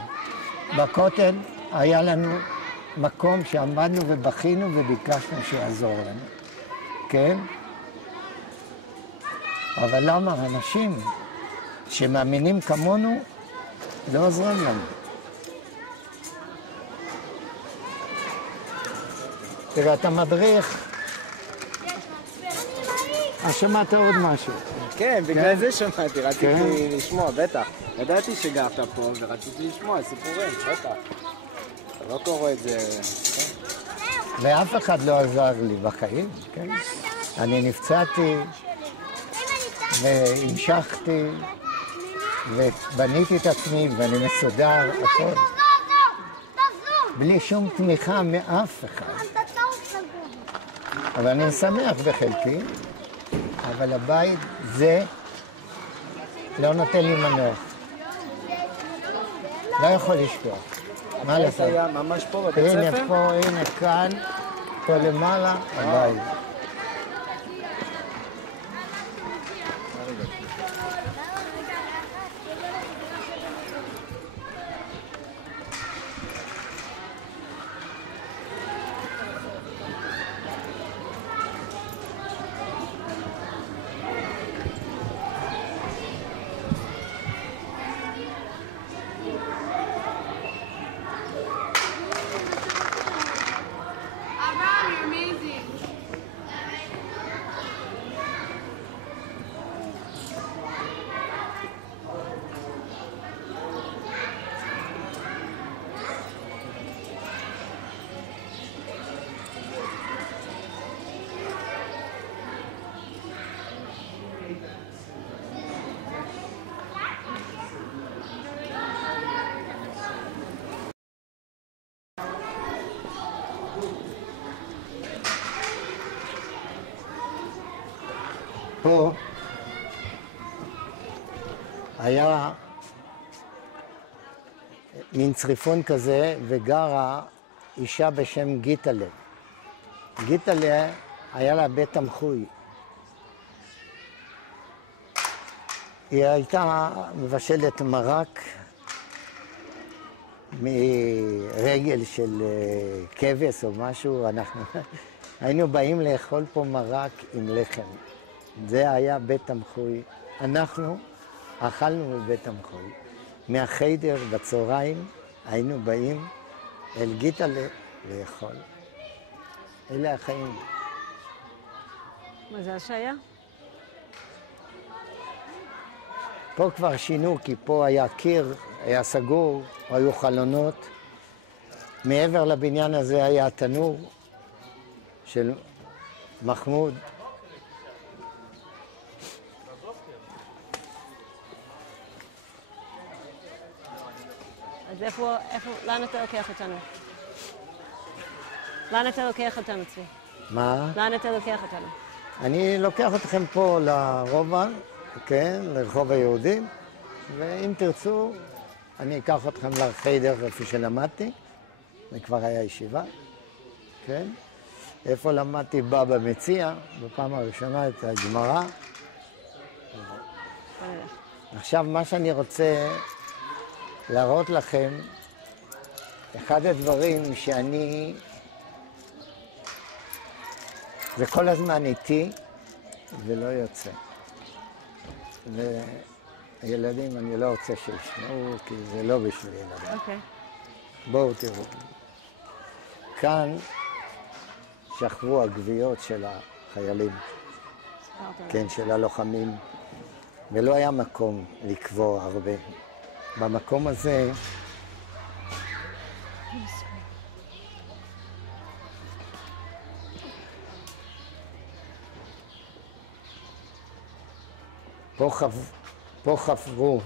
בכותל היה לנו מקום שעמדנו ובכינו וביקשנו שיעזור לנו, כן? אבל למה אנשים שמאמינים כמונו לא עוזרים לנו? תראה, אתה מדריך. שמעת עוד משהו. כן, בגלל זה שמעתי, רציתי לשמוע, בטח. ידעתי שגרת פה ורציתי לשמוע סיפורים, בטח. אתה לא קורא את זה... ואף אחד לא עזר לי בחיים, כן? אני נפצעתי והמשכתי ובניתי את עצמי ואני מסודר, הכל. בלי שום תמיכה מאף אחד. אבל אני שמח בחלקי, אבל הבית זה לא נותן לי מנוח. לא יכול לשכוח. מה לעשות? היה ממש פה בבית ספר? הנה פה, הנה כאן, פה למעלה, הבית. פה היה מין צריפון כזה, וגרה אישה בשם גיטלה. גיטלה היה לה בית תמחוי. היא הייתה מבשלת מרק מרגל של כבש או משהו. אנחנו היינו באים לאכול פה מרק עם לחם. זה היה בית תמחוי. אנחנו אכלנו בבית תמחוי. מהחיידר בצהריים היינו באים אל גיטלה לאכול. אלה החיים. מזל שהיה. פה כבר שינו, כי פה היה קיר, היה סגור, היו חלונות. מעבר לבניין הזה היה תנור של מחמוד. אז לאן אתה לוקח אותנו? לאן אתה לוקח אותנו, צבי? מה? לאן אתה לוקח אותנו? אני לוקח אתכם פה לרובע, כן, לרחוב היהודים, ואם תרצו, אני אקח אתכם לחיידר איפה שלמדתי, זה כבר היה ישיבה, כן? איפה למדתי בבא מציע, בפעם הראשונה את הגמרא. עכשיו מה שאני רוצה להראות לכם, אחד הדברים שאני, זה כל הזמן איתי ולא יוצא. וילדים אני לא רוצה שישמעו, כי זה לא בשביל ילדים. אוקיי. בואו תראו. כאן שכבו הגוויות של החיילים, כן, של הלוחמים, ולא היה מקום לקבור הרבה. במקום הזה פה חפרו,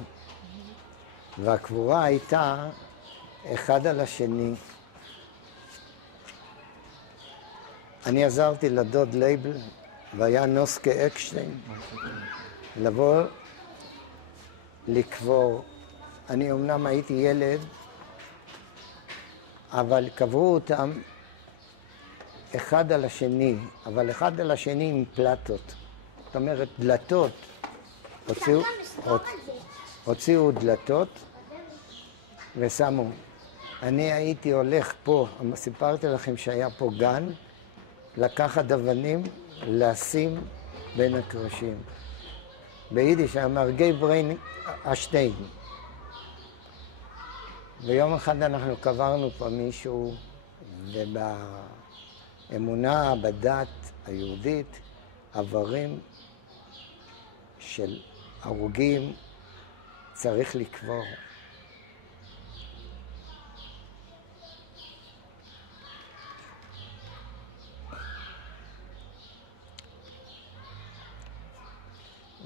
והקבורה הייתה אחד על השני. אני עזרתי לדוד לייבל, והיה נוסקה אקשטיין, לבוא לקבור. אני אמנם הייתי ילד, אבל קברו אותם אחד על השני, אבל אחד על השני עם פלטות. זאת אומרת, דלתות. הוציאו דלתות ושמו. אני הייתי הולך פה, סיפרתי לכם שהיה פה גן, לקחת אבנים, לשים בין הקרשים. ביידיש אמר גי בריין השטיין. ויום אחד אנחנו קברנו פה מישהו, ובאמונה, בדת היהודית, עברים של הרוגים צריך לקבור.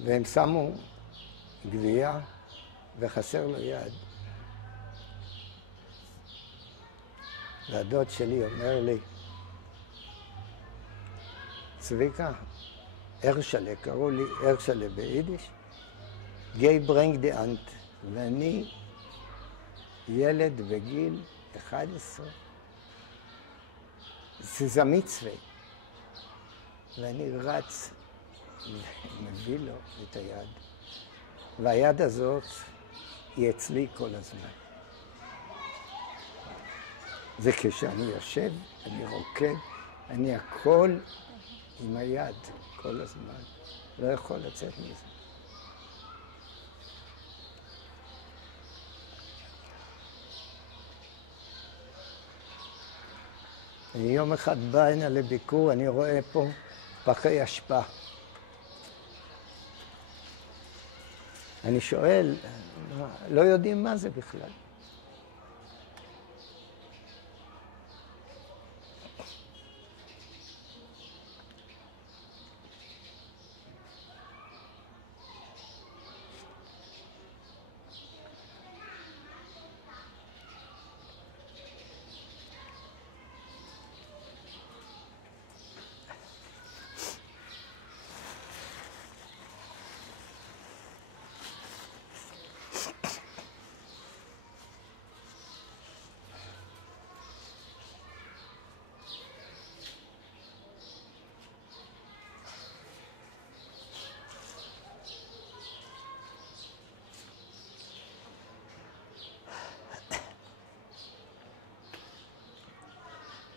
והם שמו גבייה וחסר לו יד. והדוד שלי אומר לי, צביקה, הרשלה, קראו לי הרשלה ביידיש, גי ברנג דה אנט, ואני ילד בגיל 11, זה מצווה, ואני רץ ומביא לו את היד, והיד הזאת היא אצלי כל הזמן. זה כשאני יושב, אני רוקד, אני הכל עם היד כל הזמן, לא יכול לצאת מזה. אני יום אחד בא הנה לביקור, אני רואה פה פחי אשפה. אני שואל, לא יודעים מה זה בכלל.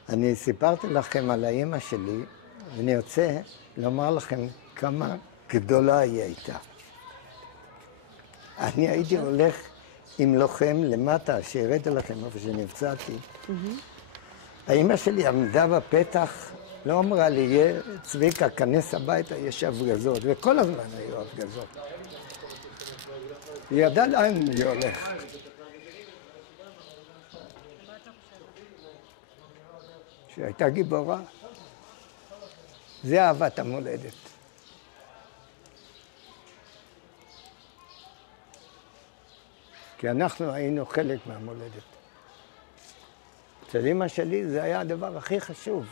אני סיפרתי לכם על האמא שלי, ואני רוצה לומר לכם כמה גדולה היא הייתה. אני הייתי הולך עם לוחם למטה, שהראיתי לכם איפה שנפצעתי. האמא שלי עמדה בפתח, לא אמרה לי, צביקה, כנס הביתה, יש הפגזות, וכל הזמן היו הפגזות. היא ידעה לאן היא הולך. שהייתה גיבורה. זה אהבת המולדת. כי אנחנו היינו חלק מהמולדת. אצל אמא שלי זה היה הדבר הכי חשוב.